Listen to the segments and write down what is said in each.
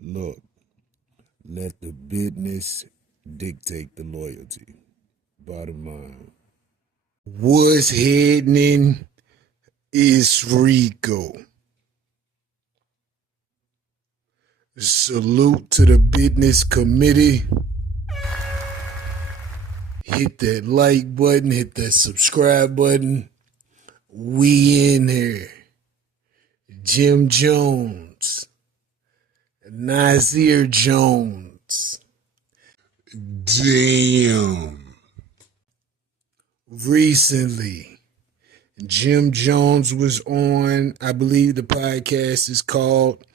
Look, let the business dictate the loyalty. Bottom line. What's happening is Rico. Salute to the business committee. Hit that like button, hit that subscribe button. We in here. Jim Jones. Nasir Jones. Damn. Recently, Jim Jones was on, I believe the podcast is called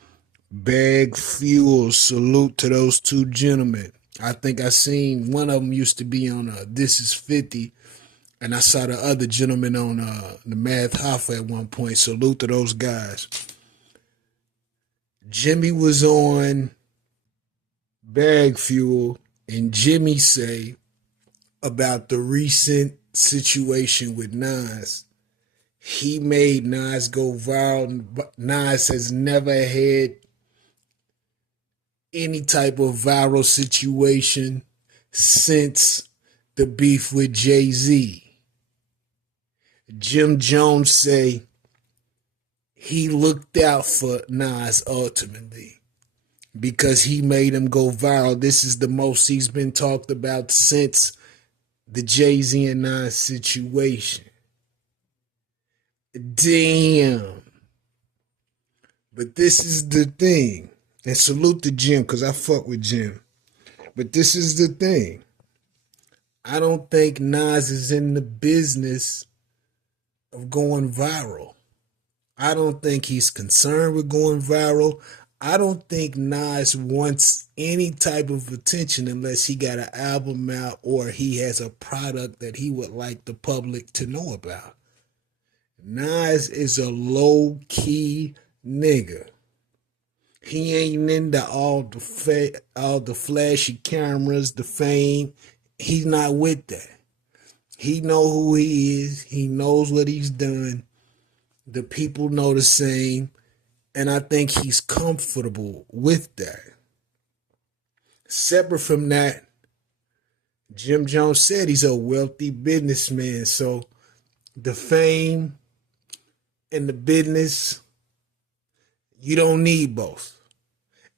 Bag Fuel. Salute to those two gentlemen. I think I seen one of them used to be on This Is 50, and I saw the other gentleman on the Math Hoffa at one point. Salute to those guys. Jimmy was on Bag Fuel, and Jimmy say about the recent situation with Nas. He made Nas go viral. Nas has never had any type of viral situation since the beef with Jay-Z. Jim Jones say he looked out for Nas ultimately because he made him go viral. This is the most he's been talked about since the Jay-Z and Nas situation. Damn. But this is the thing. And salute to Jim, because I fuck with Jim. But this is the thing. I don't think Nas is in the business of going viral. I don't think he's concerned with going viral. I don't think Nas wants any type of attention unless he got an album out or he has a product that he would like the public to know about. Nas is a low-key nigga. He ain't into all the flashy cameras, the fame. He's not with that. He know who he is. He knows what he's done. The people know the same. And I think he's comfortable with that. Separate from that, Jim Jones said he's a wealthy businessman. So the fame and the business, you don't need both.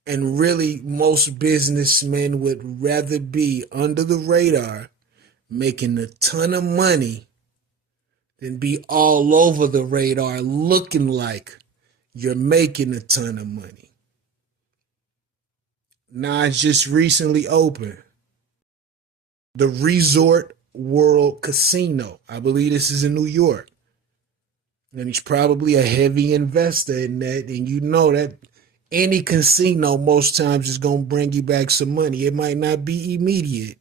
And really, most businessmen would rather be under the radar, making a ton of money, than be all over the radar looking like you're making a ton of money. Nas just recently opened the Resort World Casino. I believe this is in New York. And he's probably a heavy investor in that. And you know that any casino most times is going to bring you back some money. It might not be immediate,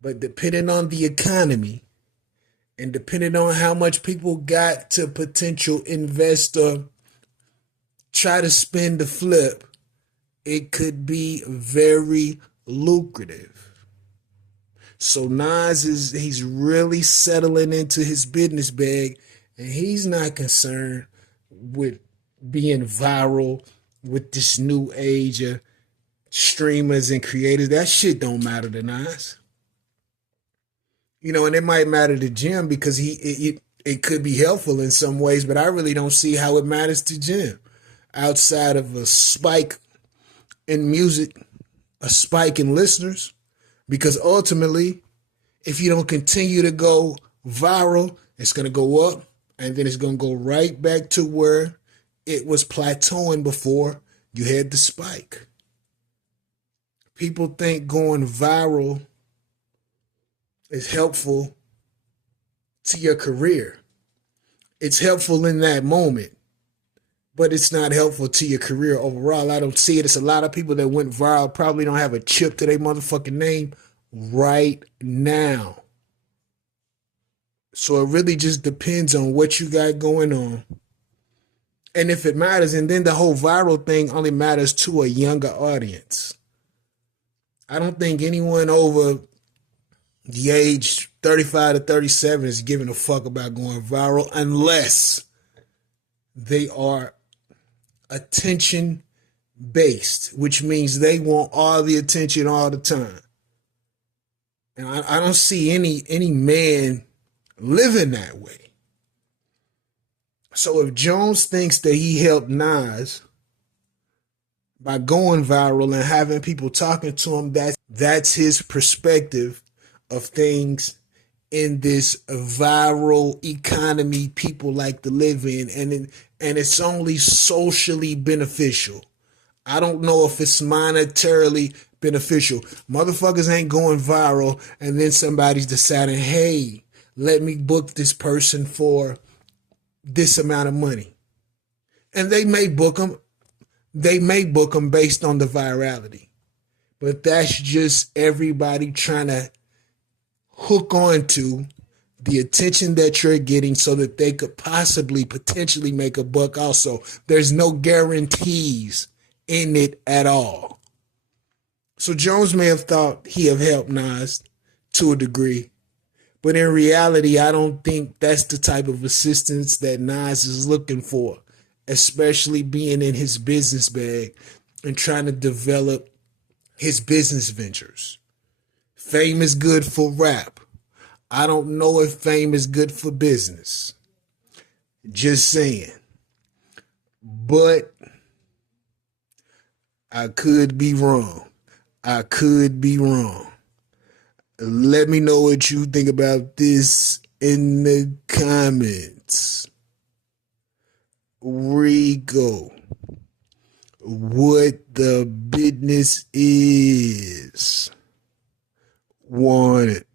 but depending on the economy and depending on how much people got to potential investor try to spend the flip, it could be very lucrative. So Nas he's really settling into his business bag, and he's not concerned with being viral with this new age of streamers and creators. That shit don't matter to Nas. You know, and it might matter to Jim because it could be helpful in some ways, but I really don't see how it matters to Jim outside of a spike in music, a spike in listeners, because ultimately, if you don't continue to go viral, it's going to go up and then it's going to go right back to where it was plateauing before you had the spike. People think going viral is helpful to your career. It's helpful in that moment, but it's not helpful to your career overall. I don't see it. It's a lot of people that went viral probably don't have a chip to their motherfucking name right now. So it really just depends on what you got going on. And if it matters, and then the whole viral thing only matters to a younger audience. I don't think anyone over the age 35 to 37 is giving a fuck about going viral unless they are attention based, which means they want all the attention all the time. And I don't see any man living that way. So if Jones thinks that he helped Nas by going viral and having people talking to him, that's his perspective of things in this viral economy people like to live in, and it's only socially beneficial. I don't know if it's monetarily beneficial. Motherfuckers ain't going viral and then somebody's deciding, hey, let me book this person for this amount of money. And they may book them. They may book them based on the virality. But that's just everybody trying to hook onto the attention that you're getting so that they could potentially make a buck also. There's no guarantees in it at all. So Jones may have thought he have helped Nas to a degree, but in reality, I don't think that's the type of assistance that Nas is looking for, especially being in his business bag and trying to develop his business ventures. Fame is good for rap. I don't know if fame is good for business. Just saying. But I could be wrong. I could be wrong. Let me know what you think about this in the comments. Rico, what the business is. Want it.